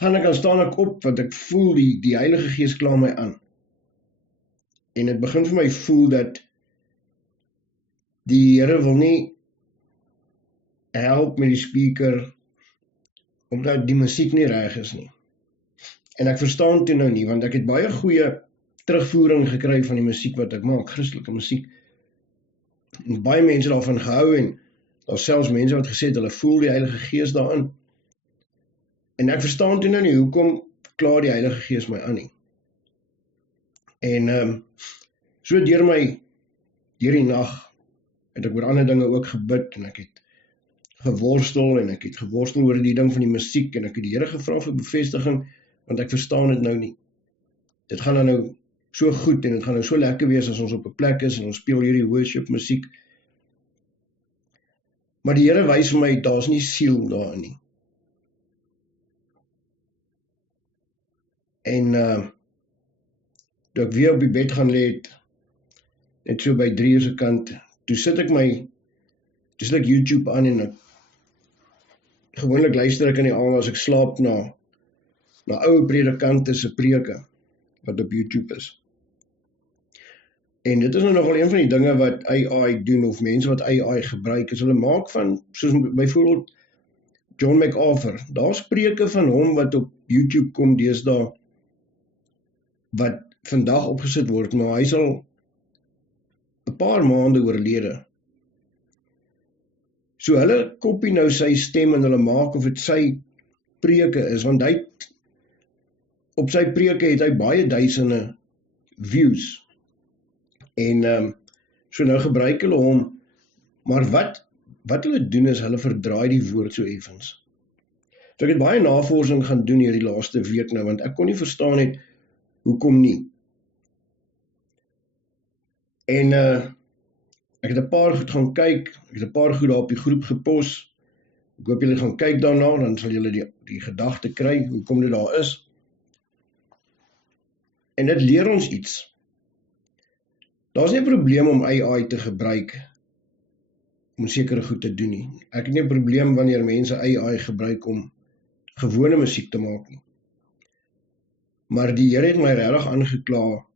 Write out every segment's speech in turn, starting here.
gaan ek, dan staan ek op, want ek voel die Heilige Gees kla my aan. En het begin vir my voel dat die Here wil nie help met die speaker, omdat die musiek nie reg is nie. En ek verstaan toe nou nie, want ek het baie goeie terugvoering gekry van die musiek wat ek maak, Christelike musiek. En baie mense daarvan gehou, en daar selfs mense wat gesê het, hulle voel die Heilige Gees daarin. En ek verstaan toe nou nie, hoekom kla die Heilige Gees my aan nie. En so deur die nag, het ek oor ander dinge ook gebid, en ek het geworstel oor die ding van die musiek, en ek het die Here gevra vir bevestiging, want ek verstaan dit nou nie. Dit gaan nou so goed, en dit gaan nou so lekker wees as ons op 'n plek is, en ons speel hierdie worship musiek. Maar die Here wys vir my, daar's nie siel daarin nie. En toe ek weer op die bed gaan lê het, net so by 3 uur se kant, toe sit ek YouTube aan, en gewoonlik luister ek in die aand as ek slaap na ou predikante se preke wat op YouTube is. En dit is nou nogal een van die dinge wat AI doen, of mense wat AI gebruik, is hulle maak van, soos byvoorbeeld John MacArthur, daar's preke van hom wat op YouTube kom deesdae, wat vandag opgesit word, maar hy sal 'n paar maande oorlede. So hulle kopie nou sy stem, en hulle maak of dit sy preke is, want op sy preke het hy baie duisende views. En so nou gebruik hulle hom, maar wat hulle doen is, hulle verdraai die woord so effens. So ek het baie navorsing gaan doen hierdie laaste week nou, want ek kon nie verstaan het, hoekom nie. En ek het 'n paar goed gaan kyk, ek het 'n paar goed daar op die groep gepos. Ek hoop julle gaan kyk daarna, dan sal julle die gedagte kry, hoekom dit daar is. En dit leer ons iets. Daar's nie 'n probleem om AI te gebruik om sekere goed te doen nie. Ek het nie 'n probleem wanneer mense AI gebruik om gewone musiek te maak nie. Maar die Here het my regtig aangekla,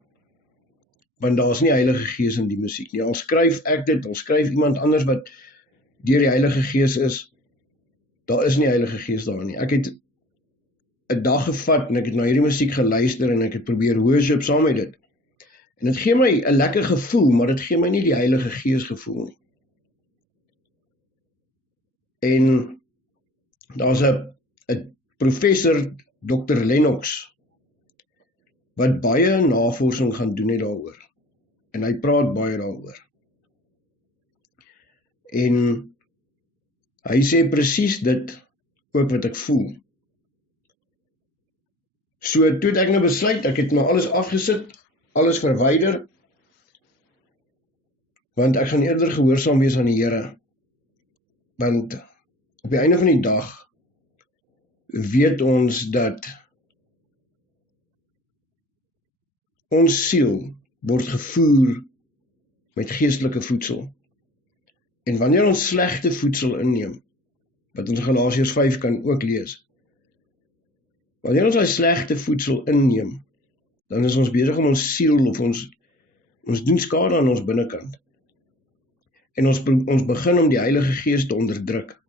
want daar's nie Heilige Gees in die musiek nie. Al skryf ek dit, al skryf iemand anders wat deur die Heilige Gees is, daar is nie Heilige Gees daar nie. Ek het 'n dag gevat, en ek het na hierdie musiek geluister, en ek het probeer worship saam met dit. En dit gee my 'n lekker gevoel, maar dit gee my nie die Heilige Gees gevoel nie. En daar's 'n professor, Dr. Lennox, wat baie navorsing gaan doen het daaroor. En hy praat baie daaroor. En hy sê presies dit ook wat ek voel. So toe het ek nou besluit, ek het nou alles afgesit, alles verwyder, want ek gaan eerder gehoorsaam wees aan die Here. Want op die einde van die dag weet ons dat ons siel word gevoer met geestelike voedsel. En wanneer ons slegte voedsel inneem, wat ons Galasiërs 5 kan ook lees, wanneer ons daai slegte voedsel inneem, dan is ons besig om ons siel, of ons doen skade aan ons binnekant. En ons begin om die Heilige Gees te onderdruk.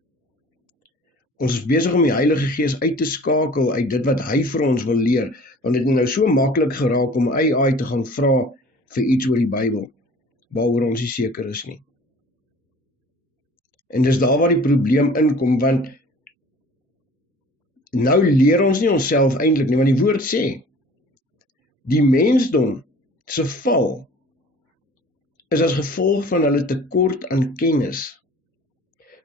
Ons is besig om die Heilige Gees uit te skakel uit dit wat hy vir ons wil leer, want dit is nou so maklik geraak om AI te gaan vra vir iets oor die Bybel, waaroor ons nie seker is nie. En dis daar waar die probleem inkom, want nou leer ons nie onsself eintlik nie, want die woord sê, die mensdom se val is as gevolg van hulle tekort aan kennis.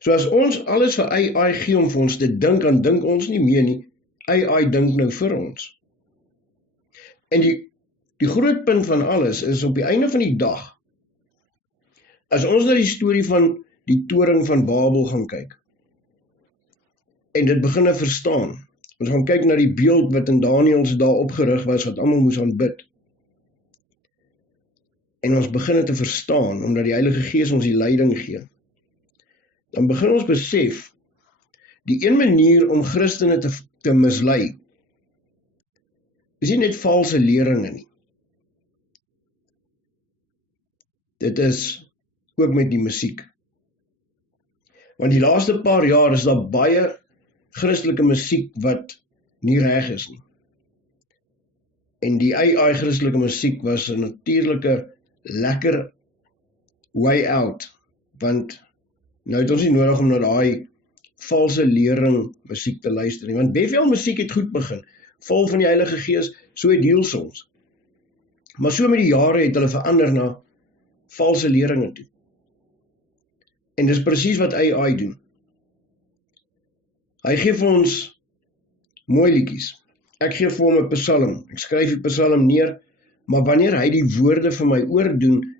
So as ons alles vir AI gee om vir ons te dink, dan dink ons nie meer nie, AI dink nou vir ons. En die groot punt van alles is, op die einde van die dag, as ons na die storie van die toring van Babel gaan kyk, en dit begin te verstaan, ons gaan kyk na die beeld wat in Daniël se dae opgerig was, wat almal moes aanbid, en ons begin dit te verstaan, omdat die Heilige Gees ons die leiding gee, dan begin ons besef, die een manier om Christene te mislei, is nie net valse leringe nie. Dit is ook met die musiek. Want die laaste paar jaar is daar baie Christelike musiek wat nie reg is nie. En die AI Christelike musiek was 'n natuurlike, lekker way out, want nou het ons nie nodig om na daai valse lering musiek te luister nie, want Bethel musiek het goed begin, vol van die Heilige Gees, so het Hillsongs. Maar so met die jare het hulle verander na valse leringe toe. En dis presies wat AI doen. Hy gee vir ons mooi liedjies. Ek gee vir hom 'n psalm. Ek skryf die psalm neer, maar wanneer hy die woorde vir my oordoen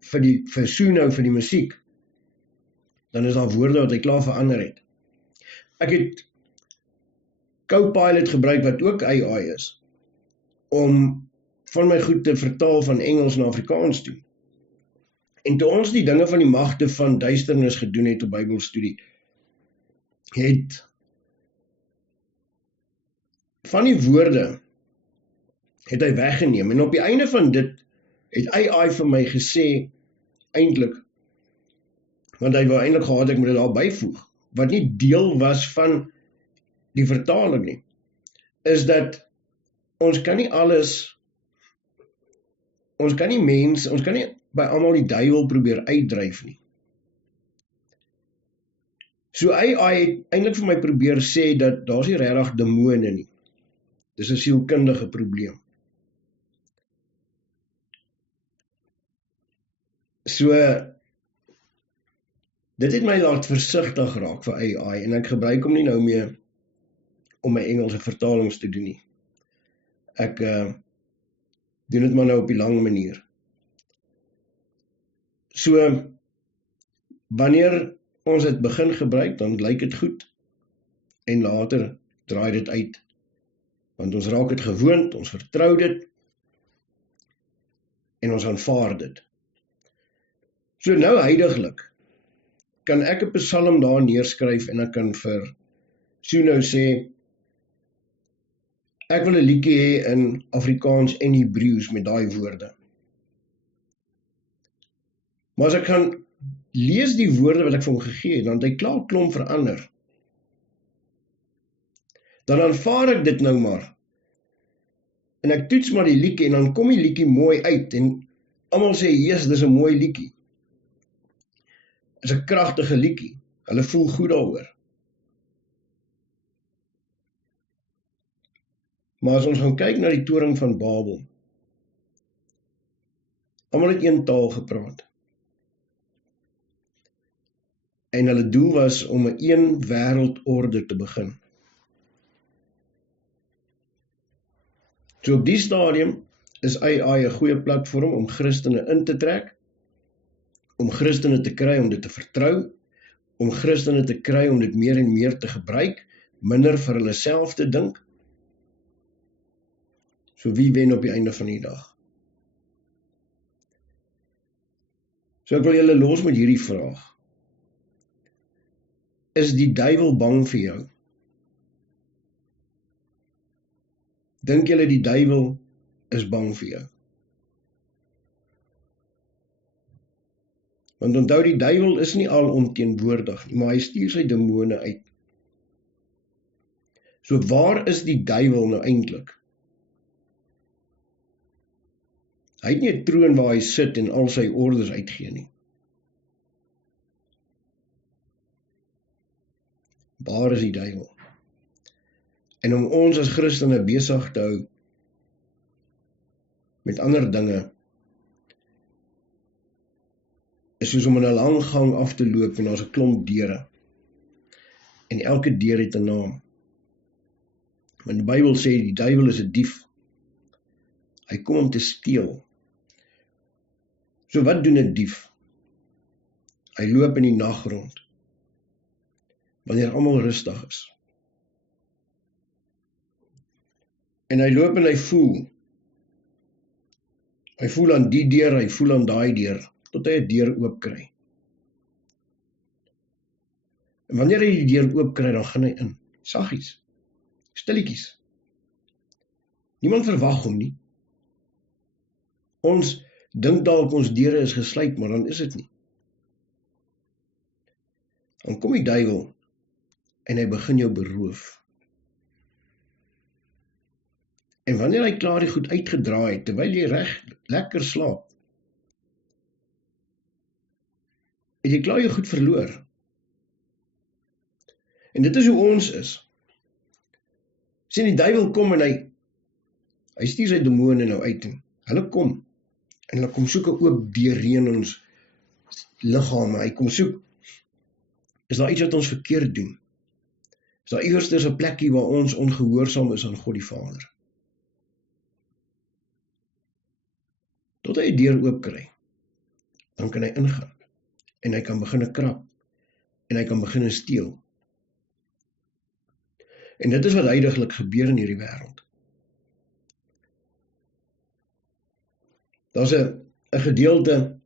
vir Suno, vir die musiek, dan is daar woorde wat hy klaar verander het. Ek het Copilot gebruik wat ook AI is, om van my goed te vertaal van Engels na Afrikaans toe. En toe ons die dinge van die magte van duisternis gedoen het op Bybelstudie, het van die woorde het hy weggeneem, en op die einde van dit het AI vir my gesê, eintlik, want hy wou eintlik gehad ek moet dit daar byvoeg, wat nie deel was van die vertaling nie, is dat ons kan nie by almal die duiwel probeer uitdryf nie. So AI het eintlik vir my probeer sê dat daar's nie regtig demone nie. Dis 'n sielkundige probleem. So, dit het my laat versigtig raak vir AI, en ek gebruik hom nie nou meer om my Engelse vertalings te doen nie. Ek doen dit maar nou op die lang manier. So, wanneer ons dit begin gebruik, dan lyk dit goed, en later draai dit uit, want ons raak dit gewoond, ons vertrou dit, en ons aanvaar dit. So nou huidiglik, kan ek 'n psalm daar neerskryf, en ek kan vir Suno sê, ek wil 'n liedjie hê in Afrikaans en Hebreëus met daai woorde. Maar as ek kan lees die woorde wat ek vir hom gegee het, dan het hy klaar klomp verander. Dan aanvaar ek dit nou maar. En ek toets maar die liedjie, en dan kom die liedjie mooi uit, en almal sê, yes, dis 'n mooi liedjie. Dis 'n kragtige liedjie. Hulle voel goed daaroor. Maar as ons gaan kyk na die toring van Babel, almal het een taal gepraat. En hulle doel was om 'n een wêreldorde te begin. So op die stadium is AI 'n goeie platform om Christene in te trek, om Christene te kry om dit te vertrou, om Christene te kry om dit meer en meer te gebruik, minder vir hulle self te dink. So wie wen op die einde van die dag? So ek wil julle los met hierdie vraag. Is die duiwel bang vir jou? Dink julle die duiwel is bang vir jou? Want onthou, die duiwel is nie alomteenwoordig nie, maar hy stuur sy demone uit. So waar is die duiwel nou eintlik? Hy het nie 'n troon waar hy sit en al sy orders uitgee nie. Waar is die duiwel? En om ons as Christene besig te hou met ander dinge, is soos om in 'n lang gang af te loop en daar's 'n klomp deure. En elke deur het 'n naam. Want die Bybel sê die duiwel is 'n dief. Hy kom om te steel. So wat doen 'n dief? Hy loop in die nag rond, wanneer almal rustig is. En hy loop en hy voel aan die deur, hy voel aan daai deur, tot hy 'n deur oop kry. En wanneer hy die deur oop kry, dan gaan hy in, saggies, stilletjies. Niemand verwag hom nie. Ons dink dalk ons deure is gesluit, maar dan is dit nie. Dan kom die duiwel en hy begin jou beroof. En wanneer hy klaar die goed uitgedraai het, terwyl jy lekker slaap, het jy klaar jou goed verloor. En dit is hoe ons is. Sien, die duiwel kom en hy stuur sy demone nou uit en hulle kom soek 'n oop deur in ons liggame. Hy kom soek, is daar iets wat ons verkeerd doen? Is daar iewers 'n plekkie waar ons ongehoorsaam is aan God die Vader? Tot hy die deur oop kry, dan kan hy ingaan en hy kan begin krap en hy kan begin steel. En dit is wat huidiglik gebeur in hierdie wêreld. Daar's 'n gedeelte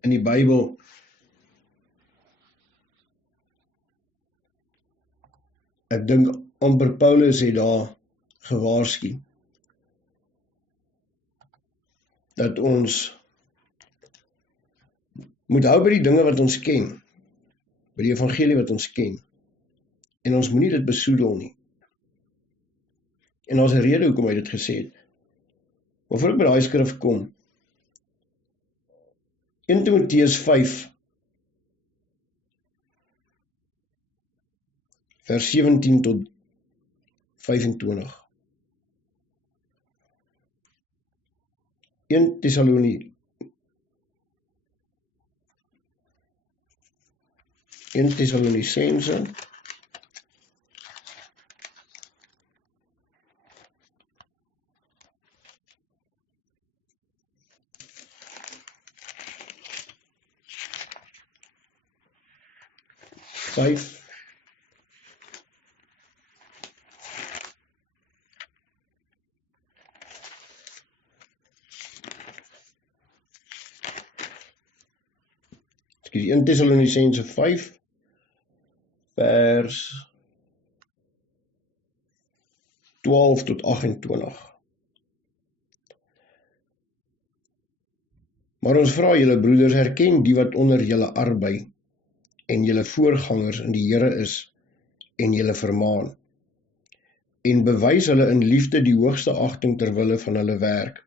in die Bybel ek dink amper Paulus het daar gewaarsku dat ons moet hou by die dinge wat ons ken, by die evangelie wat ons ken, en ons moenie dit besoedel nie. En daar's 'n rede hoekom hy dit gesê het. Maar voor ek by daai skrif kom, 1 Timoteus 5, vers 17 tot 25. 1 Thessalonicense, Excuse 1 Thessalonicense 5, vers 12 tot 28. Maar ons vra julle broeders, herken die wat onder julle arbei en julle voorgangers in die Here is en julle vermaan, en bewys hulle in liefde die hoogste agting ter wille van hulle werk.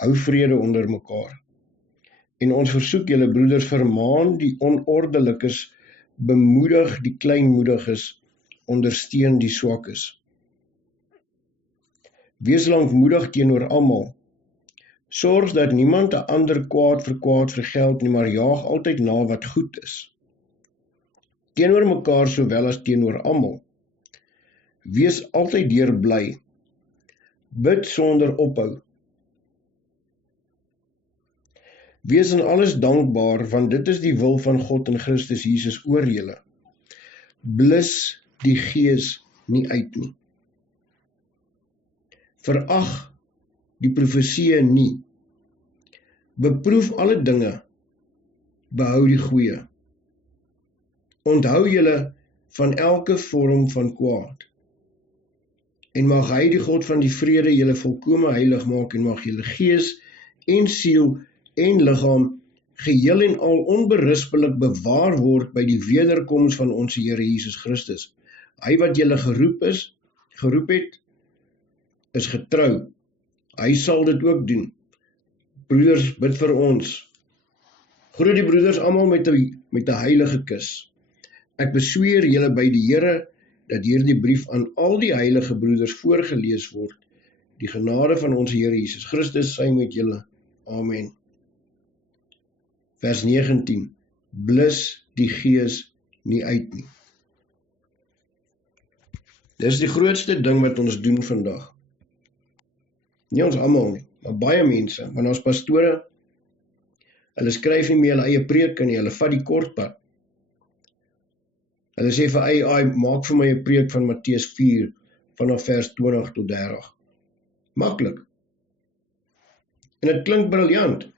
Hou vrede onder mekaar. En ons versoek julle broeders, vermaan die onordelikes, bemoedig die kleinmoediges, ondersteun die swakkes. Wees lankmoedig teenoor almal. Sorg dat niemand 'n ander kwaad vir kwaad vergeld nie, maar jaag altyd na wat goed is. Teenoor mekaar sowel as teenoor almal. Wees altyd deurbly. Bid sonder ophou. Wees in alles dankbaar, want dit is die wil van God in Christus Jesus oor julle. Blus die Gees nie uit nie. Verag die profeseë nie. Beproef alle dinge, behou die goeie. Onthou julle van elke vorm van kwaad. En mag hy die God van die vrede julle volkome heilig maak, en mag julle gees en siel en liggaam geheel en al onberispelik bewaar word by die wederkoms van ons Here Jesus Christus. Hy wat julle geroep het, is getrou. Hy sal dit ook doen. Broeders, bid vir ons. Groet die broeders almal met 'n heilige kus. Ek besweer julle by die Here dat hierdie brief aan al die heilige broeders voorgelees word. Die genade van ons Here Jesus Christus sy met julle. Amen. Vers 19. Blus die Gees nie uit nie. Dis die grootste ding wat ons doen vandag. Nie ons almal nie, maar baie mense, want ons pastore, hulle skryf nie meer hulle eie preke nie, hulle vat die kortpad. Hulle sê vir AI, maak vir my 'n preek van Matteus 4, vanaf vers 20 tot 30. Maklik. En dit klink briljant.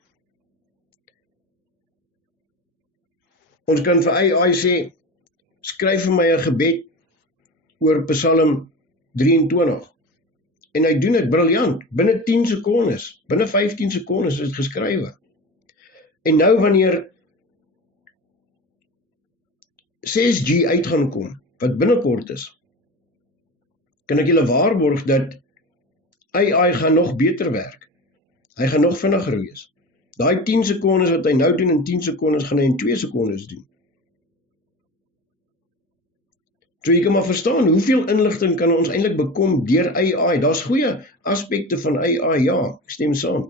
Ons kan vir AI sê, skryf vir my 'n gebed oor Psalm 23. En hy doen dit briljant, binne 10 sekondes, binne 15 sekondes is dit geskrywe. En nou wanneer 6G uit gaan kom, wat binnekort is, kan ek julle waarborg dat AI gaan nog beter werk. Hy gaan nog vinniger wees. Daai 10 sekondes wat hy nou doen in 10 sekondes, gaan hy in 2 sekondes doen. So jy kan maar verstaan, hoeveel inligting kan ons eintlik bekom deur AI? Daar's goeie aspekte van AI, ja, ek stem saam.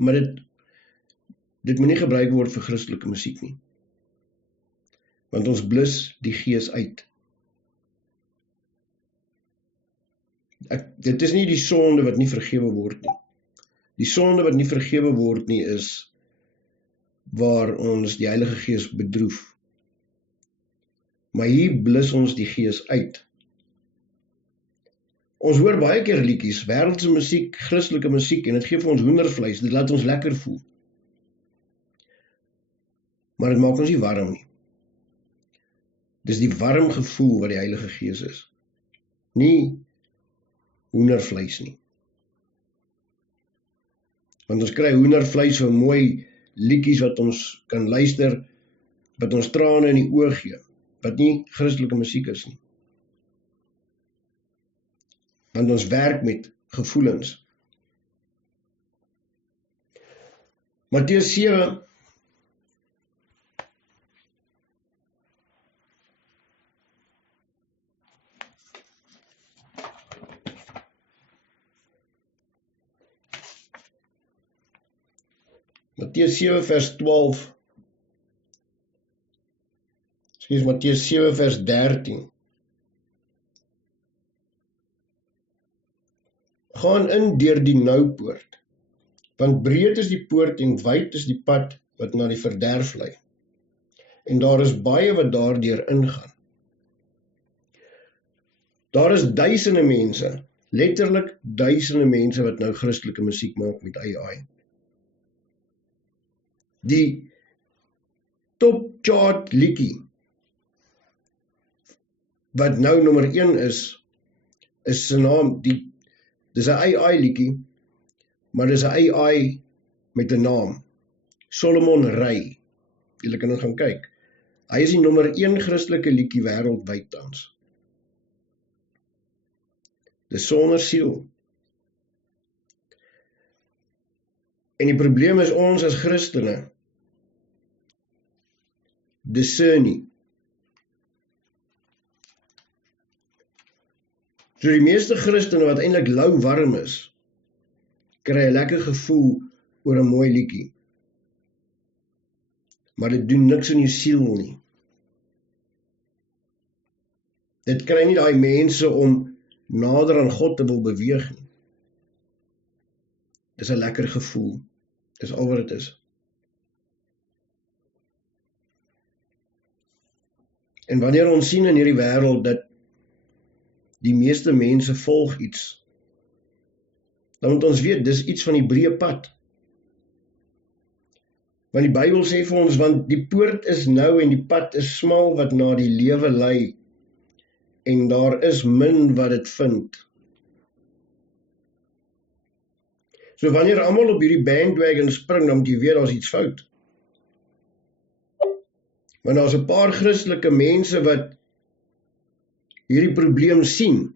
Maar dit moet nie gebruik word vir Christelike musiek nie. Want ons blus die gees uit. Dit is nie die sonde wat nie vergewe word nie. Die sonde wat nie vergewe word nie is waar ons die Heilige Gees bedroef. Maar hier blus ons die gees uit. Ons hoor baie keer liedjies, wêreldse musiek, Christelike musiek, en dit gee vir ons hoendervleis, dit laat ons lekker voel. Maar dit maak ons nie warm nie. Dis die warm gevoel wat die Heilige Gees is. Nie hoendervleis nie. Want ons kry hoendervleis van mooi liedjies wat ons kan luister, wat ons trane in die oë gee, wat nie Christelike musiek is nie. Want ons werk met gevoelens. Matteus 7 Matteus 7 vers 12 Matteus 7 vers 13 Gaan in deur die noupoort, want breed is die poort en wyd is die pad wat na die verderf lei, en daar is baie wat daardeur ingaan. Daar is duisende mense, letterlik duisende mense wat nou Christelike musiek maak met AI. Die top chart liedjie wat nou nommer 1 is sy naam, dis 'n AI liedjie, maar dis 'n AI met 'n naam, Solomon Ray. Julle kan nou gaan kyk. Hy is die nommer 1 Christelike liedjie wêreldwyd tans. Dis sonder siel. En die probleem is ons as Christene discern nie. So die meeste Christene wat eintlik lou warm is, kry 'n lekker gevoel oor 'n mooi liedjie. Maar dit doen niks in jou siel nie. Dit kry nie daai mense om nader aan God te wil beweeg nie. Dis 'n lekker gevoel. Dis al wat dit is. En wanneer ons sien in hierdie wêreld dat die meeste mense volg iets, dan moet ons weet, dis iets van die breë pad. Want die Bybel sê vir ons, want die poort is nou en die pad is smal wat na die lewe lei, en daar is min wat dit vind. So wanneer almal op hierdie bandwagon spring, dan moet jy weet, daar's iets fout. Want daar's 'n paar Christelike mense wat hierdie probleem sien,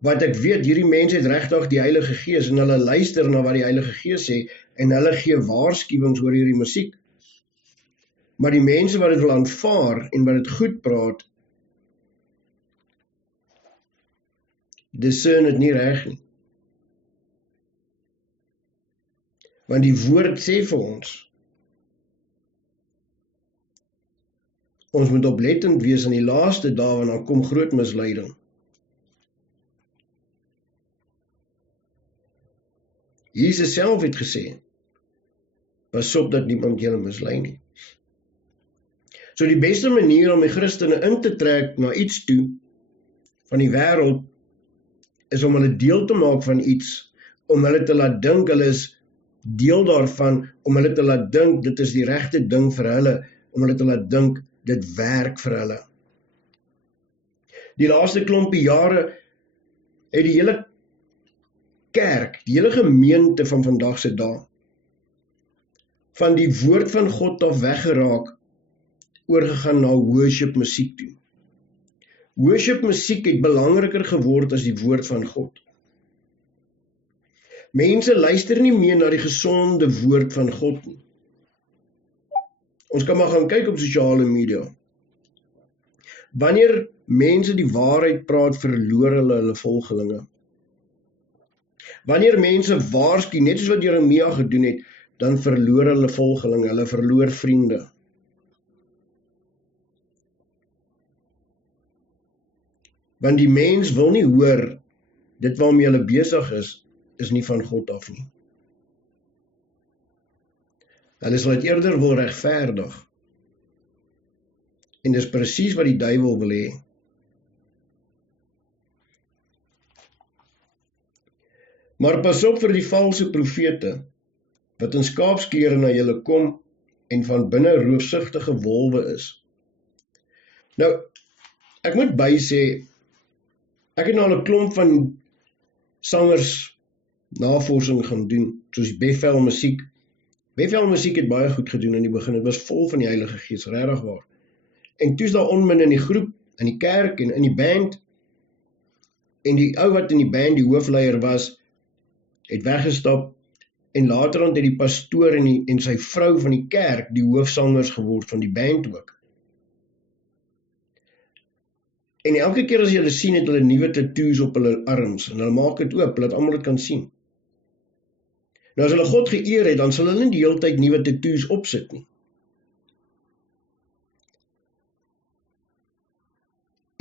wat ek weet, hierdie mense het regtig die Heilige Gees, en hulle luister na wat die Heilige Gees sê, en hulle gee waarskuwings oor hierdie musiek. Maar die mense wat dit wil aanvaar, en wat dit goed praat, discern het nie reg nie. Want die woord sê vir ons moet oplettend wees in die laaste dae, want dan kom groot misleiding. Jesus self het gesê, pas op dat niemand julle mislei nie. So die beste manier om die Christene in te trek na iets toe, van die wêreld, is om hulle deel te maak van iets, om hulle te laat dink, hulle is deel daarvan, om hulle te laat dink, dit is die regte ding vir hulle, om hulle te laat dink, dit werk vir hulle. Die laaste klompie jare het die hele kerk, die hele gemeente van vandag se dae, van die woord van God af weggeraak, oorgegaan na worship musiek toe. Worship musiek het belangriker geword as die woord van God. Mense luister nie meer na die gesonde woord van God nie. Ons kan maar gaan kyk op sosiale media. Wanneer mense die waarheid praat, verloor hulle volgelinge. Wanneer mense waarsku, net soos wat Jeremia gedoen het, dan verloor hulle volgelinge, hulle verloor vriende. Want die mens wil nie hoor, dit waarmee hulle besig is nie van God af nie. Hulle sal dit eerder wil regverdig. En dis presies wat die duiwel wil hê. Maar pas op vir die valse profete, wat in skaapsklere na julle kom en van binne roofsugtige wolwe is. Nou, ek moet bysê, ek het nou al 'n klomp van sangers navorsing gaan doen, soos Bethel musiek. Bethel musiek het baie goed gedoen in die begin, het was vol van die Heilige Gees, regtig waar. En toe's daar onmin in die groep, in die kerk en in die band, en die ou wat in die band die hoofleier was, het weggestap, en laterand het die pastoor en sy vrou van die kerk die hoofsangers geword van die band ook. En elke keer as jy hulle sien, het hulle nuwe tattoos op hulle arms, en hulle maak het oop, dat almal dit kan sien. Nou as hulle God geëer het, dan sal hulle nie die hele tyd nuwe tattoos opsit nie.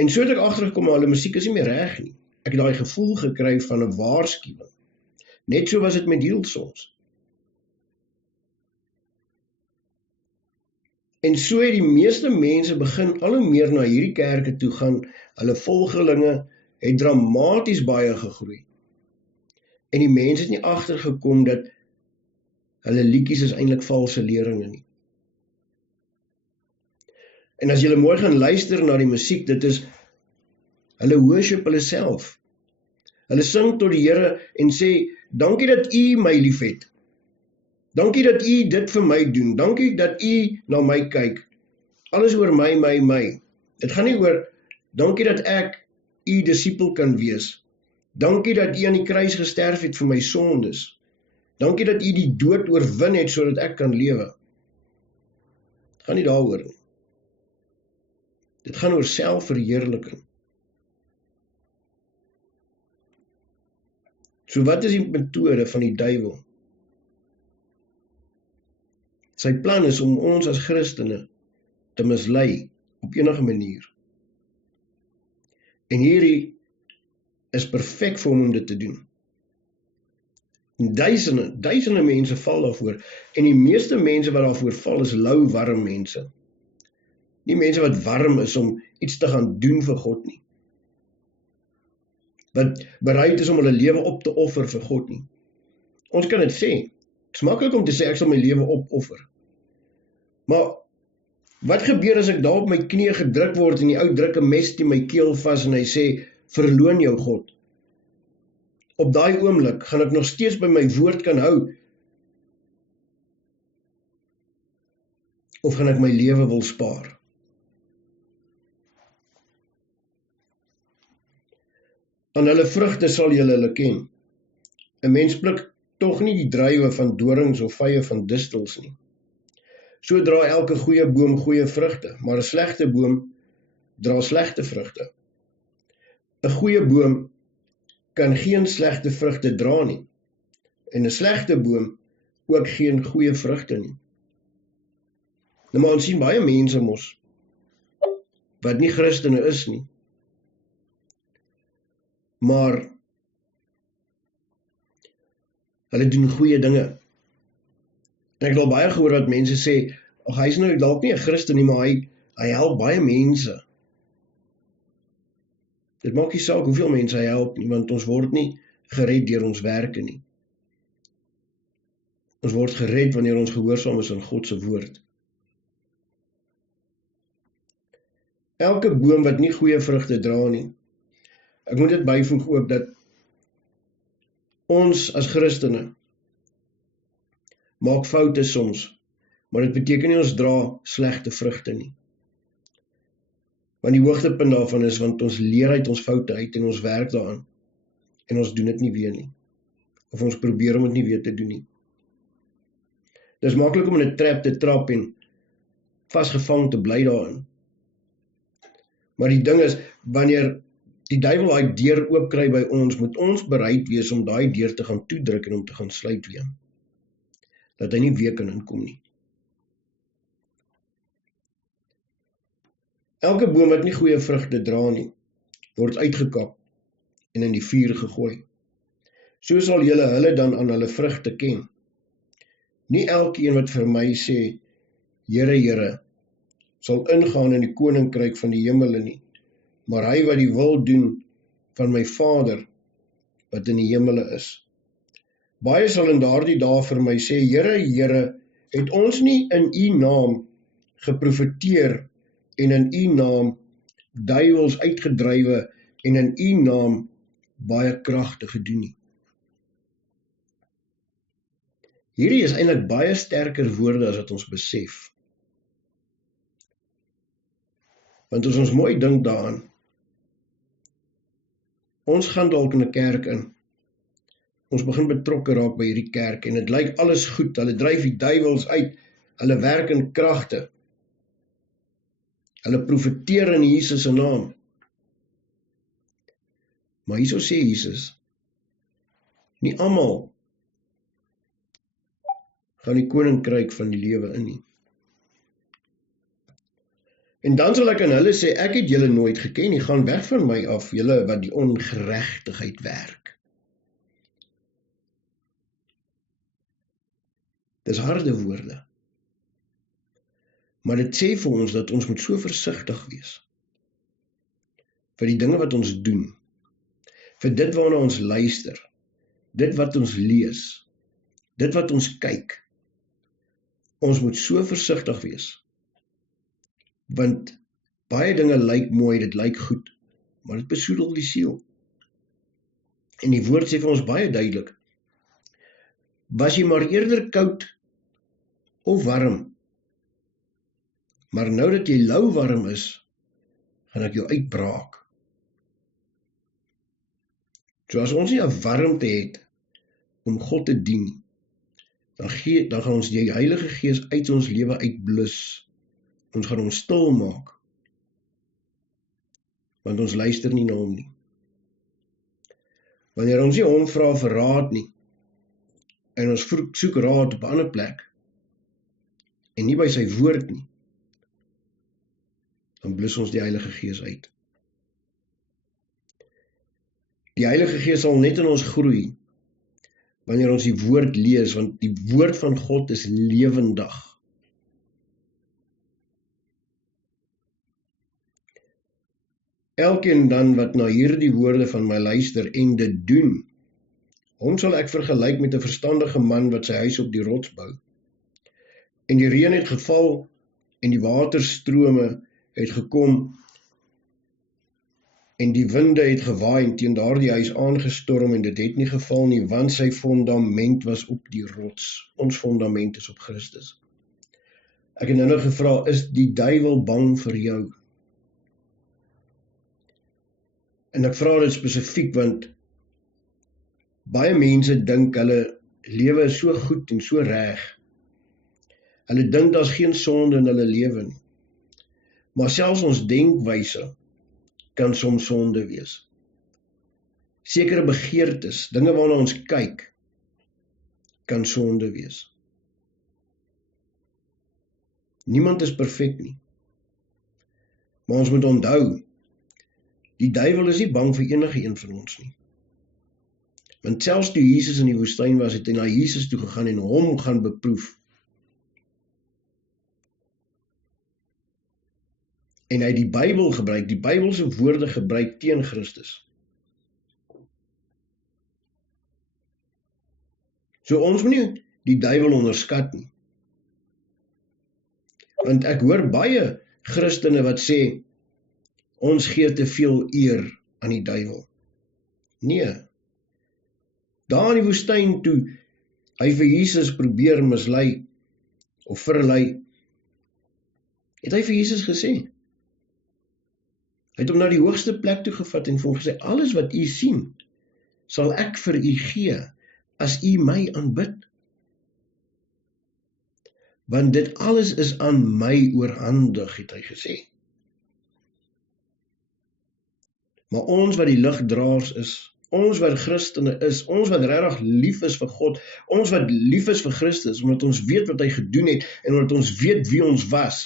En so het ek agtergekom, maar hulle musiek is nie meer reg nie. Ek het daai gevoel gekry van 'n waarskuwing. Net so was dit met Hillsongs. En so het die meeste mense begin al hoe meer na hierdie kerke toe gaan, hulle volgelinge het dramaties baie gegroei. En die mense het nie agtergekom dat hulle liedjies is eintlik valse leringe nie. En as julle mooi gaan luister na die musiek, dit is, hulle worship hulle self. Hulle sing tot die Here en sê, dankie dat U my liefhet. Dankie dat U dit vir my doen. Dankie dat U na my kyk. Alles oor my. Dit gaan nie oor, dankie dat ek U disipel kan wees. Dankie dat U aan die kruis gesterf het vir my sondes. Dankie dat U die dood oorwin het sodat ek kan lewe. Dit gaan nie daaroor nie. Dit gaan oor selfverheerliking. So wat is die metode van die duiwel? Sy plan is om ons as Christene te mislei op enige manier. En hierdie is perfek vir hom om dit te doen. En duisende mense val daarvoor, en die meeste mense wat daarvoor val is lou, warm mense. Nie mense wat warm is om iets te gaan doen vir God nie. Wat bereid is om hulle lewe op te offer vir God nie. Ons kan dit sê. Het is maklik om te sê, ek sal my lewe opoffer. Maar, wat gebeur as ek daar op my knie gedruk word en die ou druk 'n mes teen my keel vas en hy sê, verloon jou God. Op daai oomblik gaan ek nog steeds by my woord kan hou, of gaan ek my lewe wil spaar? Aan hulle vrugte sal julle hulle ken. 'n Mens pluk tog nie die druiwe van dorings of vye van distels nie. So dra elke goeie boom goeie vrugte, maar 'n slegte boom dra slegte vrugte. 'n Goeie boom kan geen slegte vrugte dra nie, en 'n slegte boom ook geen goeie vrugte nie. Nou maar ons sien baie mense mos, wat nie Christene is nie, maar hulle doen goeie dinge. En ek het al baie gehoor wat mense sê, ag, hy is nou dalk nie 'n Christen nie, maar hy help baie mense. Dit maak nie saak hoeveel mense hy help nie, want ons word nie gered deur ons werke nie. Ons word gered wanneer ons gehoorsaam is aan God se woord. Elke boom wat nie goeie vrugte dra nie. Ek moet dit byvoeg ook dat Ons as Christene maak foute soms, maar dit beteken nie ons dra slegte vrugte nie. Want die hoogtepunt daarvan is, want ons leer uit ons foute uit en ons werk daaraan, en ons doen dit nie weer nie. Of ons probeer om dit nie weer te doen nie. Dit is maklik om in 'n trap te trap en vasgevang te bly daarin. Maar die ding is, wanneer die duiwel daai deur oopkry by ons, moet ons bereid wees om daai deur te gaan toedruk en om te gaan sluit weer. Dat hy nie weer kan inkom nie. Elke boom wat nie goeie vrugte dra nie, word uitgekap en in die vuur gegooi. So sal julle hulle dan aan hulle vrugte ken. Nie elkeen wat vir my sê, Here, Here, sal ingaan in die koninkryk van die hemele nie, maar hy wat die wil doen van my Vader, wat in die hemele is. Baie sal in daardie dae vir my sê, Here, Here, het ons nie in u naam geprofeteer en in u naam duiwels uitgedrywe en in u naam baie kragte gedoen nie. Hierdie is eintlik baie sterker woorde as wat ons besef. Want as ons mooi dink daaraan, ons gaan dalk in 'n kerk in, ons begin betrokke raak by hierdie kerk en dit lyk alles goed, hulle dryf die duiwels uit, hulle werk in kragte, hulle profeteer in Jesus se naam. Maar hierso sê Jesus, nie almal gaan die koninkryk van die lewe in nie. En dan sal ek aan hulle sê, ek het julle nooit geken nie, gaan weg van my af, julle wat die ongeregtigheid werk. Dis harde woorde. Maar dit sê vir ons dat ons moet so versigtig wees vir die dinge wat ons doen, vir dit waarna ons luister, dit wat ons lees, dit wat ons kyk. Ons moet so versigtig wees, want baie dinge lyk mooi, dit lyk goed, maar dit besoedel die siel. En die woord sê vir ons baie duidelik, was jy maar eerder koud of warm, maar nou dat jy lauwarm is, gaan ek jou uitbraak. So as ons nie 'n warmte het om God te dien, dan gaan ons die Heilige Gees uit ons lewe uitblus. Ons gaan hom stil maak, want ons luister nie na hom nie. Wanneer ons nie hom vra vir raad nie, en ons soek raad op 'n ander plek, en nie by sy woord nie, dan blus ons die Heilige Gees uit. Die Heilige Gees sal net in ons groei, wanneer ons die woord lees, want die woord van God is lewendig. Elkeen dan wat na hierdie woorde van my luister en dit doen, hom sal ek vergelyk met 'n verstandige man wat sy huis op die rots bou. En die reën het geval en die waterstrome het gekom en die winde het gewaai en teen daardie huis aangestorm en dit het nie geval nie, want sy fondament was op die rots. Ons fondament is op Christus. Ek het nou gevra, is die duiwel bang vir jou? En ek vra dit spesifiek, want baie mense dink hulle lewe is so goed en so reg. Hulle dink daar's geen sonde in hulle lewe nie. Maar selfs ons denkwyse kan soms sonde wees. Sekere begeertes, dinge waarna ons kyk, kan sonde wees. Niemand is perfek nie. Maar ons moet onthou, die duiwel is nie bang vir enige een van ons nie. Want selfs toe Jesus in die woestyn was, het hy na Jesus toe gegaan en hom gaan beproef. En hy die Bybel gebruik, die Bybelse woorde gebruik teen Christus. So ons moet nie die duiwel onderskat nie. Want ek hoor baie Christene wat sê, ons gee te veel eer aan die duiwel. Nee, Daar in die woestyn toe hy vir Jesus probeer mislei of verlei, het hy vir Jesus gesê. Hy het hom na die hoogste plek toe gevat en vir hom gesê, alles wat u sien, sal ek vir u gee, as u my aanbid. Want dit alles is aan my oorhandig, het hy gesê. Maar ons wat die ligdraers is, ons wat Christene is, ons wat regtig lief is vir God, ons wat lief is vir Christus, omdat ons weet wat hy gedoen het, en omdat ons weet wie ons was,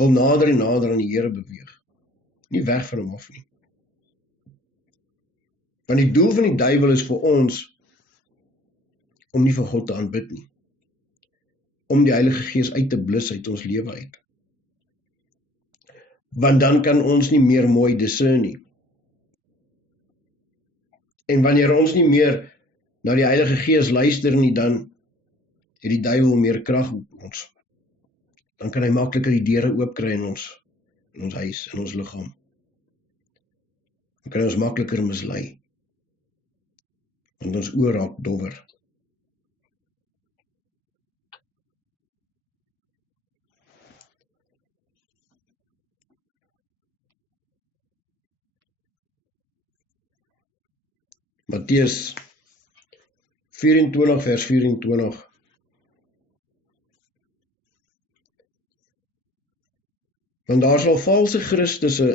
wil nader en nader aan die Here beweeg, nie weg van hom af nie. Want die doel van die duiwel is vir ons, om nie vir God te aanbid nie, om die Heilige Gees uit te blus uit ons lewe uit. Want dan kan ons nie meer mooi discern nie. En wanneer ons nie meer na die Heilige Gees luister nie, dan het die duiwel meer krag op ons. Dan kan hy makliker die deure oopkry in ons huis, in ons liggaam. Dan kan hy ons makliker mislei. Want ons oor raak dowwer. Matteus 24 vers 24. Want daar sal valse Christusse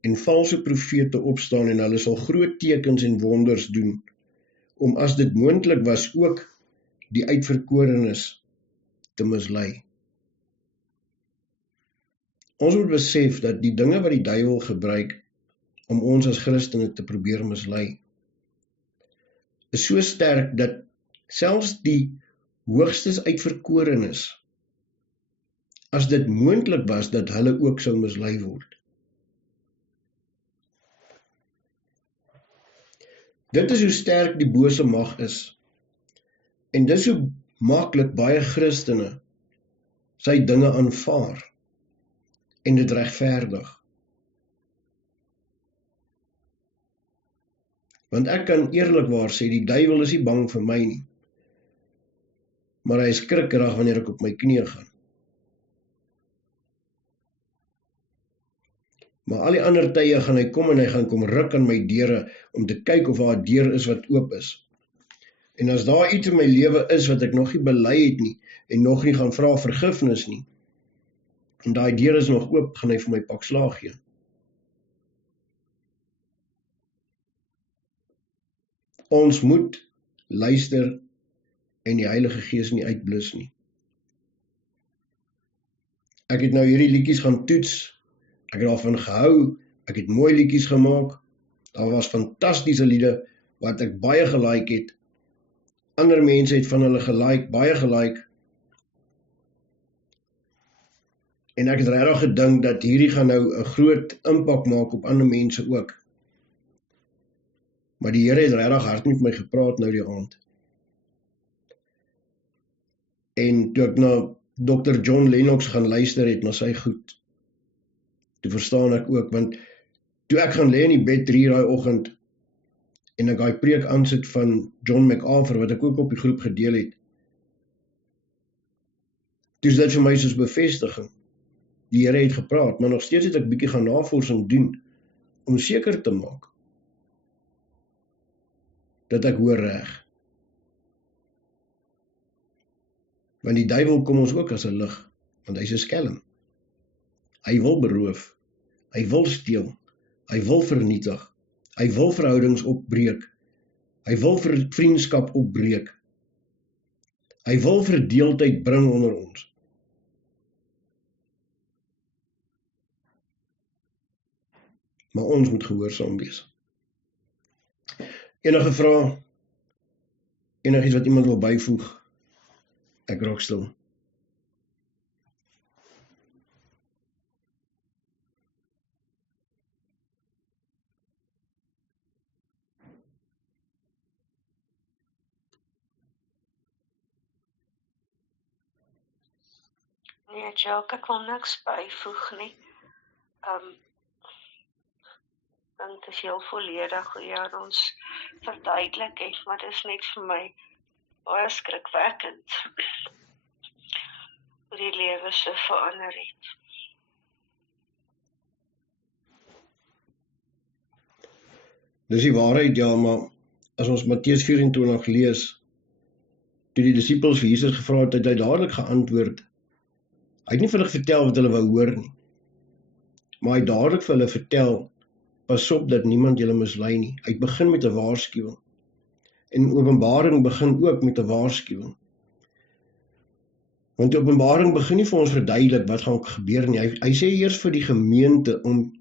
en valse profete opstaan en hulle sal groot tekens en wonders doen, om as dit moontlik was ook die uitverkorenes te mislei. Ons moet besef dat die dinge wat die duiwel gebruik om ons as Christene te probeer mislei, is so sterk dat selfs die hoogstes uitverkorenes, as dit moontlik was dat hulle ook sou mislei word. Dit is hoe sterk die bose mag is. En dis hoe maklik baie Christene sy dinge aanvaar en dit regverdig. Want ek kan eerlikwaar sê, die duiwel is nie bang vir my nie, maar hy is skrikkerig wanneer ek op my knieë gaan. Maar al die ander tye gaan hy kom en hy gaan kom ruk aan my deure om te kyk of daar 'n deur is wat oop is. En as daar iets in my lewe is wat ek nog nie bely het nie en nog nie gaan vra vergifnis nie, en daai deur is nog oop, gaan hy vir my pak slaag gee. Ons moet luister en die Heilige Gees nie uitblus nie. Ek het nou hierdie liedjies gaan toets, ek het daarvan gehou, ek het mooi liedjies gemaak, daar was fantastiese liede wat ek baie gelike het, ander mense het van hulle gelike, baie gelike, en ek het regtig gedink dat hierdie gaan nou 'n groot impak maak op ander mense ook. Maar die Here het regtig hard met my gepraat nou die aand. En toe ek na Dr. John Lennox gaan luister het na sy goed, toe verstaan ek ook, want toe ek gaan lê in die bed 3 daai oggend, en ek daai preek aansit van John MacArthur, wat ek ook op die groep gedeel het, toe is dit vir my soos bevestiging. Die Here het gepraat, maar nog steeds het ek bietjie gaan navorsing doen, om seker te maak, dat ek hoor reg. Want die duiwel kom ons ook as 'n lig, want hy's 'n skelm. Hy wil beroof, hy wil steel, hy wil vernietig, hy wil verhoudings opbreek, hy wil vriendskap opbreek, hy wil verdeeldheid bring onder ons. Maar ons moet gehoorsaam wees. Enige vrae? Enigiets wat iemand wil byvoeg? Ek raak stil. Nee, Jacques, ek wil niks byvoeg nie. want het is heel volledig hoe jy aan ons verduidelik het, maar dit is net vir my baie skrikwekkend hoe die lewe so verander het. Dis die waarheid, ja, maar as ons Matteus 24 lees, toe die disippels vir Jesus gevra het, het hy dadelik geantwoord. Hy het nie vir hulle vertel wat hulle wou hoor nie, maar hy het dadelik vir hulle vertel, pas op dat niemand julle mislei nie. Hy het begin met 'n waarskuwing. En Openbaring begin ook met 'n waarskuwing. Want die Openbaring begin nie vir ons verduidelik wat gaan gebeur nie. Hy sê eers vir die gemeente om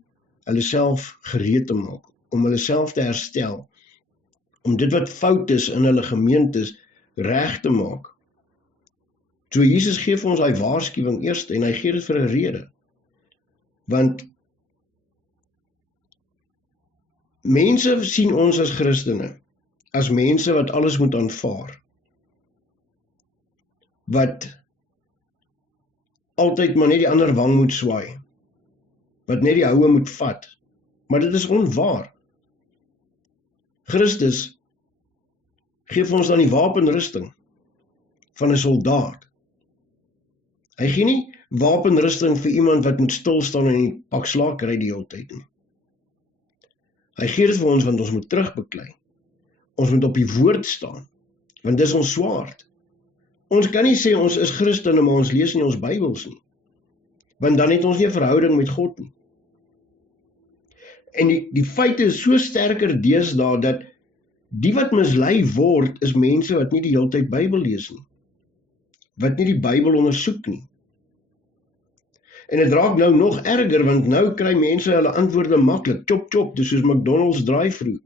hulle self gereed te maak, om hulle self te herstel, om dit wat fout is in hulle gemeentes reg te maak. So Jesus gee vir ons daai waarskuwing eers en hy gee dit vir 'n rede. Want mense sien ons as Christene, as mense wat alles moet aanvaar, wat altyd maar net die ander wang moet swaai, wat net die houe moet vat, maar dit is onwaar. Christus gee vir ons dan die wapenrusting van 'n soldaat. Hy gee nie wapenrusting vir iemand wat moet stil staan en die pak slaag kry die hele tyd nie. Hy gee dit vir ons want ons moet terugbeklei. Ons moet op die woord staan, want dis ons swaard. Ons kan nie sê ons is Christene, maar ons lees nie ons Bybels nie, want dan het ons nie 'n verhouding met God nie. En die feite is so sterker deesdae dat die wat mislei word is mense wat nie die hele tyd Bybel lees nie, wat nie die Bybel ondersoek nie. En dit raak nou nog erger, want nou kry mense hulle antwoorde maklik, chop chop, dis soos McDonald's drive-thru.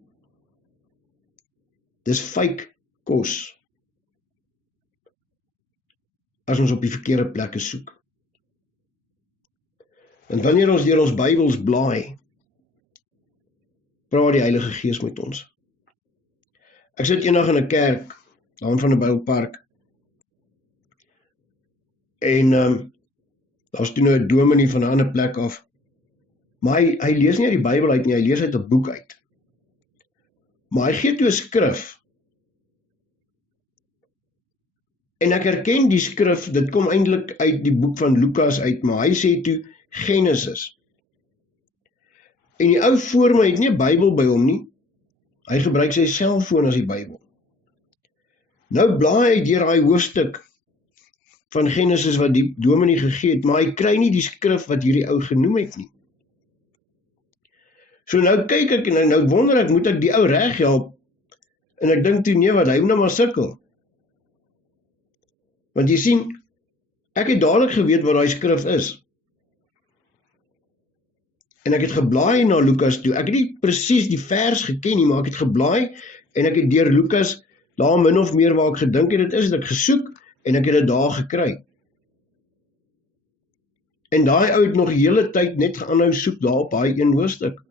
Dis fake kos, as ons op die verkeerde plekke soek. En wanneer ons deur ons Bybels blaai, praat die Heilige Gees met ons. Ek sit eendag in 'n kerk, daar van 'n Bybelpark, en daar's toe nou 'n dominee van 'n ander plek af, maar hy lees nie uit die Bybel uit nie, hy lees uit 'n boek uit. Maar hy gee toe 'n skrif, en ek herken die skrif, dit kom eintlik uit die boek van Lukas uit, maar hy sê toe Genesis. En die ou voor my het nie 'n Bybel by hom nie, hy gebruik sy selfoon as die Bybel. Nou blaai hy deur daai hoofstuk van Genesis wat die dominee gegee het, maar hy kry nie die skrif wat hierdie ou genoem het nie. So nou kyk ek en nou wonder ek, moet ek die ou reg help? En ek dink toe, nee, wat hy moet nou maar sukkel. Want jy sien, ek het dadelik geweet wat daai skrif is. En ek het geblaai na Lukas toe. Ek het nie presies die vers geken nie, maar ek het geblaai en ek het deur Lukas, daar min of meer waar ek gedink het dit is, het ek gesoek en ek het dit daar gekry. En daai ou het nog die hele tyd net aanhou soek daar op daai een hoofstuk.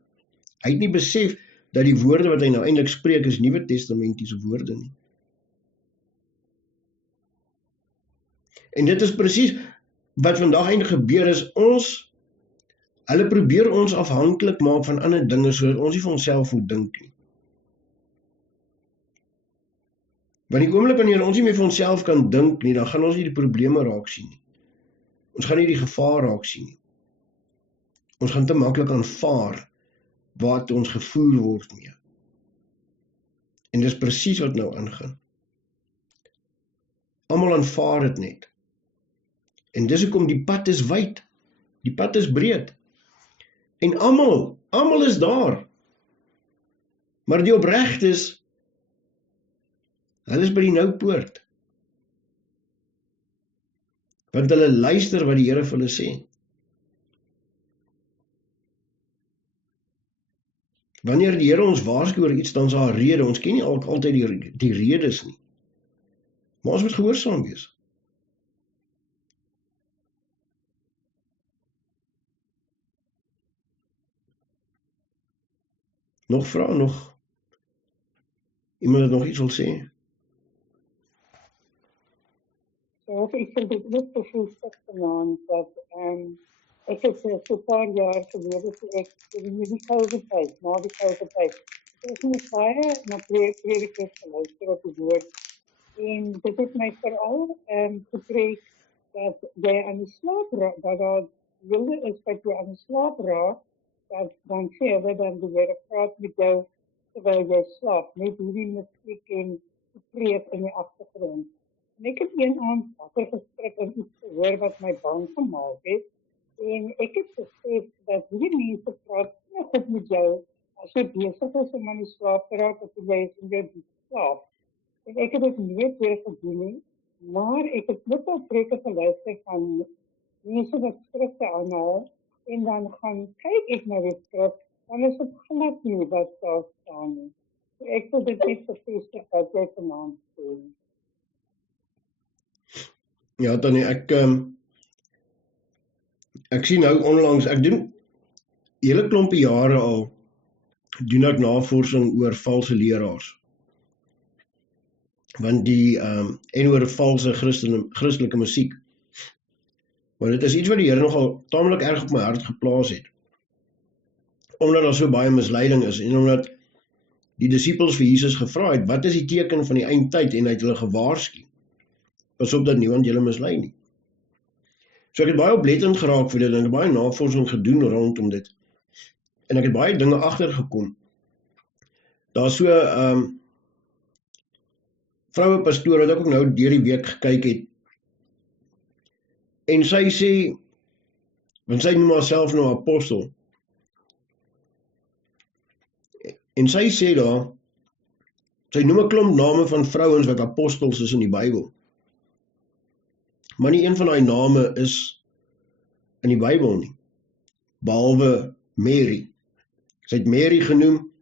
Hy het nie besef dat die woorde wat hy nou eintlik spreek is Nuwe Testamentiese woorde nie. En dit is presies wat vandag eintlik gebeur is, hulle probeer ons afhanklik maak van ander dinge, sodat ons nie vir onsself moet dink nie. Want die oomblik wanneer ons nie meer vir onsself kan dink nie, dan gaan ons nie die probleme raak sien nie. Ons gaan nie die gevaar raak sien nie. Ons gaan te maklik aanvaar wat ons gevoer word mee. En dis presies wat nou aangaan. Almal aanvaar dit net. En dis hoekom die pad is wyd. Die pad is breed. En almal is daar. Maar die opregtes, hulle is by die noupoort. Want hulle luister wat die Here vir hulle sê. Wanneer die Here ons waarsku oor iets, dan is daar 'n rede. Ons ken nie altyd die redes nie. Maar ons moet gehoorsaam wees. Nog vrae, nog? Iemand wat nog iets wil sê? Ik vind het net bevestigd vanaand dat Ek het so 'n paar jaar gelede, toe ek in die COVID-tyd, na die COVID-tyd, ek het baie na predikers geluister op die woord, en dit het my veral getrek dat jy aan die slaap raak, dat daar wilde is dat jy aan die slaap raak, dat dan sê hulle dan die Here praat met jou terwyl jy slaap, net hierdie musiek en preek in die agtergrond. En ek het een aand wakker geskrik en iets gehoor wat my bang gemaak het. En ek het besef dat hierdie mense praat nie goed met jou as jy besig is om aan die slaap te raak of jy is in jou diep slaap. En ek het dit nooit weer gedoen nie, maar ek het net al preke geluister van mense wat skrifte aanhaal en dan gaan kyk ek na die skrif, dan is dit glad nie wat daar staan nie. So ek wil dit net bevestig wat jy vanaand sê. Ja, Tannie, ek sien nou onlangs, ek doen hele klompie jare al, doen ek navorsing oor valse leraars. Want en oor valse Christelike musiek. Want dit is iets wat die Here nogal taamlik erg op my hart geplaas het. Omdat daar so baie misleiding is, en omdat die disippels vir Jesus gevra het, wat is die teken van die eindtyd, en hy het hulle gewaarsku. Pas op dat niemand julle mislei nie. So ek het baie oplettend geraak vir dit, en ek het baie navorsing gedoen rondom dit. En ek het baie dinge agtergekom. Daar so vroue pastoor wat ek ook nou deur die week gekyk het. En sy sê, want sy noem haarself nou apostel. En sy sê daar, sy noem 'n klomp name van vrouens wat apostels is in die Bybel. Maar nie een van daai name is in die Bybel nie, behalwe Mary. Sy het Mary genoem,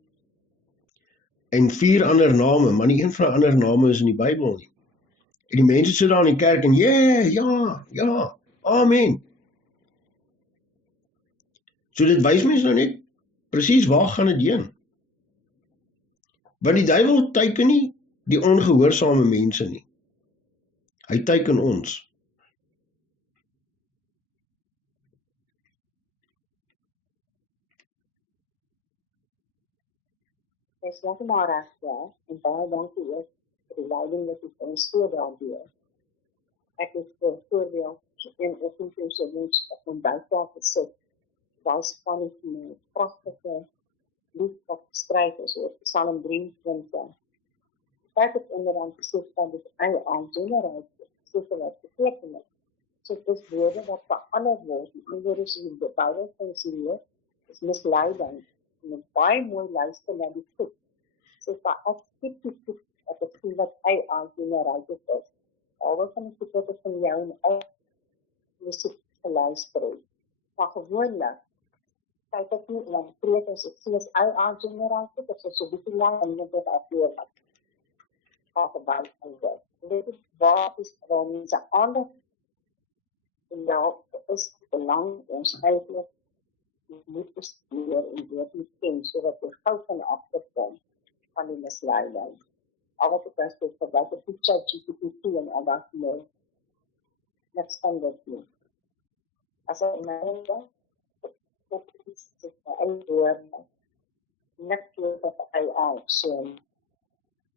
en 4 ander name, maar nie een van die ander name is in die Bybel nie. En die mense sit daar in die kerk en, ja, amen. So dit wys mens nou net, presies waar gaan dit heen? Want die duiwel teiken nie die ongehoorsame mense nie. Hy teiken ons. Dis nog maar reg, ja. En baie dankie ook vir die leiding wat jy vir ons gee daardeur. Ek het voorbeeld in oggend so mens op buite gesit. Was van die pragtige lied wat geskryf is oor Psalm 23. Kyk het inderdaad gesê van dit eie aangeneraal, so wat beteken het. So dit is woorde wat verander word, die woorde is in die Bybel geïnsinueer, is misleiding. En een baie mooi luister na die goed. So dat ek skiep die goed, dat ek sien wat hy aangeneraal is. Alweer van die goed wat ek van jou en ek muziek geluister het. Maar gewoonlik, kyk ek nie na die preek as ek sien as hy aangeneraal is, of so bietjie lang en net dit afleer wat gaat erbij van dit. Dit is waar is waar mense aandag en nou is belang ons eigenlijk moet bestuur en dit nie ken, so dat jy gauw van afgekom van die misleiding. Al wat ek as dit verwijk, ek die ChatGPT en al dat nie, niks van dit nie. As ek my op iets is my eie woorde, niks weet wat ek aansoon,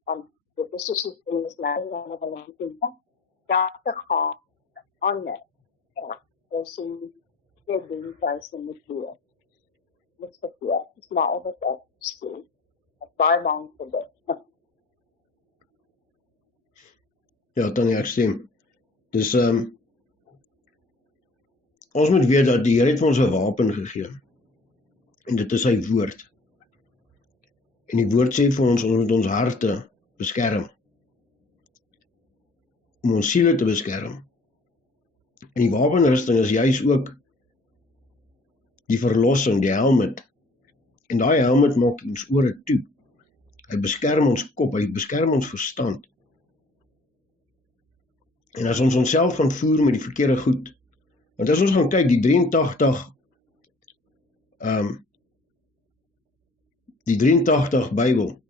want dit is soos die misleiding, en hulle moet doen, daar te gaan, ander, ons sien, jy doen thuis en moet doen. Niks verkeerd, is maar al wat ek stel. Ek baie bang vir dit. Ja, Tannie, ek stem. Dus, ons moet weet dat die Here het vir ons 'n wapen gegee. En dit is sy woord. En die woord sê vir ons moet ons harte beskerm. Om ons siele te beskerm. En die wapenrusting is juis ook die verlossing, die helmet. En daai helmet maak ons ore toe. Hy beskerm ons kop, hy beskerm ons verstand. En as ons onsself gaan voer met die verkeerde goed, want as ons gaan kyk, die 83 Bybel,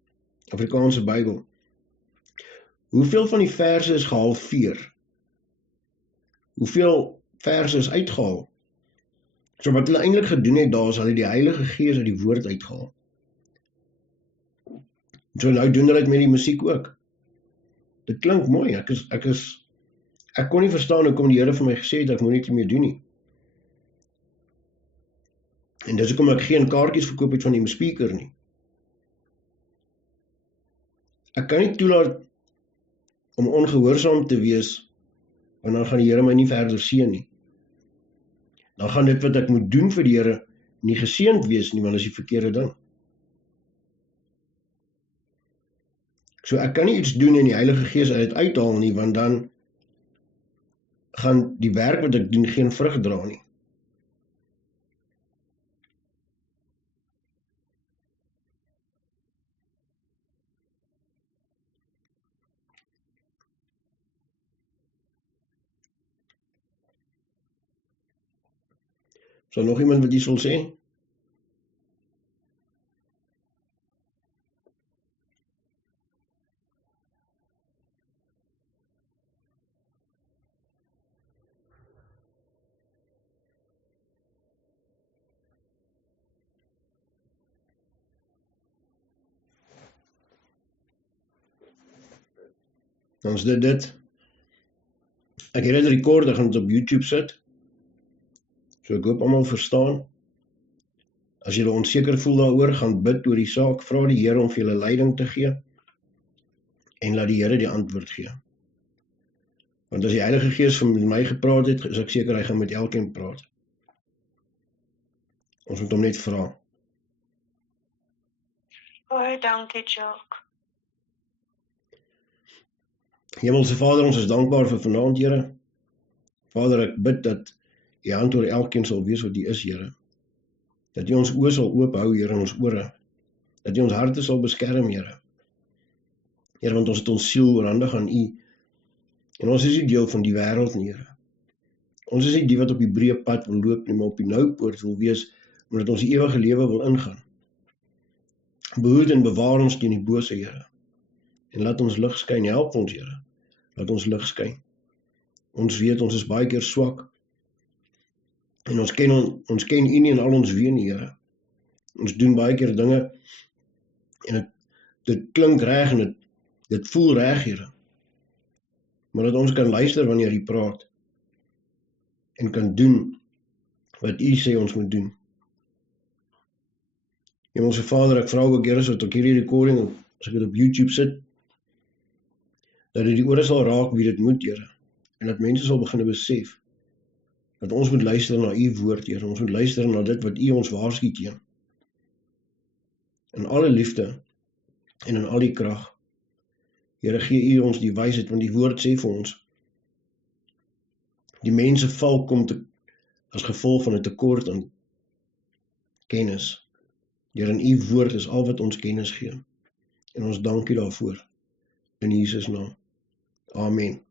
Afrikaanse Bybel, hoeveel van die verse is gehalveer? Hoeveel verse is uitgehaal? So wat hulle eintlik gedoen het daar is, hulle die Heilige Gees uit die woord uitgehaal. So nou doen hulle dit met die musiek ook. Dit klink mooi, ek kon nie verstaan hoekom die Here vir my gesê het, ek moet dit nie meer doen nie. En dis hoekom ek geen kaartjies verkoop het van die speaker nie. Ek kan nie toelaat om ongehoorsaam te wees, want dan gaan die Here my nie verder seën nie. Dan gaan dit wat ek moet doen vir die Here nie geseënd wees nie, want dit is die verkeerde ding. So ek kan nie iets doen en die Heilige Gees uit dit uithaal nie, want dan gaan die werk wat ek doen geen vrug dra nie. So nog iemand wat iets wil sê? Dan is dit. Ek het dit rekord, ek gaan dit op YouTube sit. So ek hoop almal verstaan. As julle onseker voel daaroor, gaan bid oor die saak, vra die Here om vir julle leiding te gee en laat die Here die antwoord gee. Want as die Heilige Gees met my gepraat het, is ek seker hy gaan met elkeen praat. Ons moet hom net vra. Baie dankie, Jacques. Hemelse Vader, ons is dankbaar vir vanaand, Here. Vader, ek bid dat U hand oor elkeen sal wees wat U is, Here. Dat U ons oë sal oophou, Here, en ons ore. Dat U ons harte sal beskerm, Here. Here, want ons het ons siel oorhandig aan U. En ons is nie deel van die wêreld nie, Here. Ons is nie die wat op die breë pad wil loop nie, maar op die noupoort wil wees, omdat ons die ewige lewe wil ingaan. Behoed en bewaar ons teen die bose, Here. En laat ons lig skyn, help ons, Here. Laat ons lig skyn. Ons weet, ons is baie keer swak. En ons ken U nie in al ons wee nie, Here. Ons doen baie keer dinge, en dit klink reg, en dit voel reg, Here. Maar dat ons kan luister wanneer U praat, en kan doen wat U sê ons moet doen. Hemelse Vader, ek vra ook, Here, sodat ek hierdie recording, as ek dit op YouTube sit, dat dit die ore sal raak wie dit moet, Here, en dat mense sal begin besef, dat ons moet luister na U woord, Here, ons moet luister na dit wat U ons waarsku teen. In alle liefde, en in al die krag. Here, gee U ons die wysheid, want die woord sê vir ons, die mense val kom as gevolg van 'n tekort aan kennis. Here, in U woord is al wat ons kennis gee. En ons dank U daarvoor. In Jesus naam. Amen.